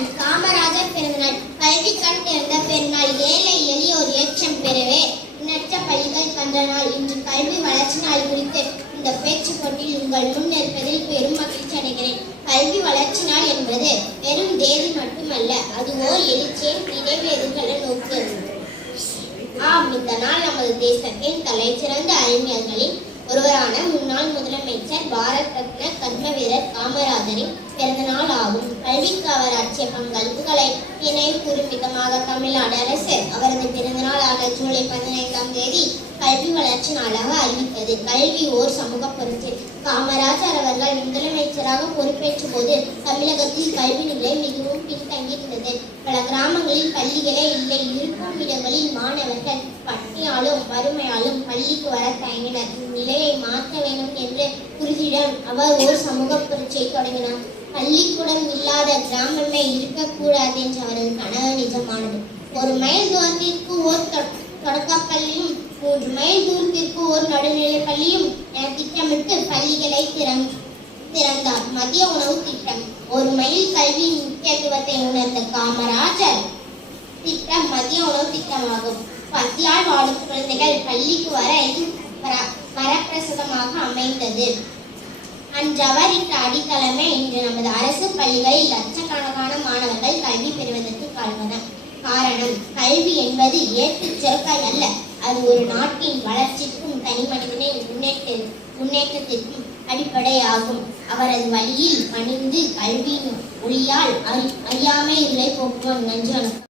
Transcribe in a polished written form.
காரணம் காமராஜர் பிறந்தநாள். கல்வி கண் திறந்த பெருநாள். ஏழை எளியோர் ஏற்றம் பெறவே எண்ணற்ற பள்ளிகள் கண்ட நாள். இன்று கல்வி வளர்ச்சி நாள் குறித்து இந்த பேச்சு போட்டியில் உங்கள் முன் நிற்பதில் பெரும் மகிழ்ச்சி அடைகிறேன். கல்வி வளர்ச்சி நாள் என்பது வெறும் தேதி மட்டுமல்ல, அது ஓர் எழுச்சியை நிறைவேறுகிற நோக்கு. இந்த நாள் நமது தேசத்தின் தலைசிறந்த அறிஞர்களின் ஒருவரான முன்னாள் முதலமைச்சர் பாரத் ரத்ன கர்ம வீரர் காமராஜரின் பிறந்த நாள் ஆகும். கல்விக்கு அவர் ஆற்றிய பங்களிப்புகளை நினைவு கூறும் விதமாக தமிழ்நாடு அரசு அவரது பிறந்த நாளான ஜூலை 15ஆம் தேதி கல்வி வளர்ச்சி நாளாக அறிவித்தது. கல்வி ஓர் சமூக பொறுப்பு. காமராஜர் அவர்கள் முதலமைச்சராக பொறுப்பேற்ற போது தமிழகத்தில் கல்வி நிலை மிகவும் பின்தங்கியிருந்தது. பல கிராமங்களில் பள்ளிகளே இல்லை. இருக்கும் இடங்களில் மாணவர்கள் பட்டினியாலும் வறுமையாலும் பள்ளிக்கு வர தயங்கினர். இந்நிலையை மாற்ற வேண்டும் என்ற உறுதியுடன் அவர் ஓர் சமூக புரட்சியை தொடங்கினார். பள்ளிக்கூடம் இல்லாத கிராமமே இருக்கக்கூடாது என்ற அவரது கனவு நிஜமானது. 1 மைல் தூரத்திற்கு ஓர் தொடக்கப்பள்ளியும் 3 மைல் தூரத்திற்கு ஓர் நடுநிலைப் பள்ளியும் என திட்டமிட்டு பள்ளிகளை திறந்தார். மதிய உணவு திட்டம். 1 மைல் கல்வியின் முக்கியத்துவத்தை உணர்ந்த காமராஜர் திட்டம் மதிய உணவு திட்டமாகும். பசியால் வாடும் குழந்தைகள் பள்ளிக்கு வர இது வரப்பிரசாதமாக அமைந்தது. அன்றவர் இட்ட அடித்தளமே இன்று நமது அரசு பள்ளிகளில் லட்சக்கணக்கான மாணவர்கள் கல்வி பெறுவதற்கு காரணம். கல்வி என்பது ஏட்டுச் சொற்கள் அல்ல, அது ஒரு நாட்டின் வளர்ச்சிக்கும் தனி மனிதனின் முன்னேற்றத்திற்கும் அடிப்படையாகும். அவரது வழியில் பணிந்து கல்வியின் ஒளியால் அறியாமை இருளை போக்குவோம். நன்றி.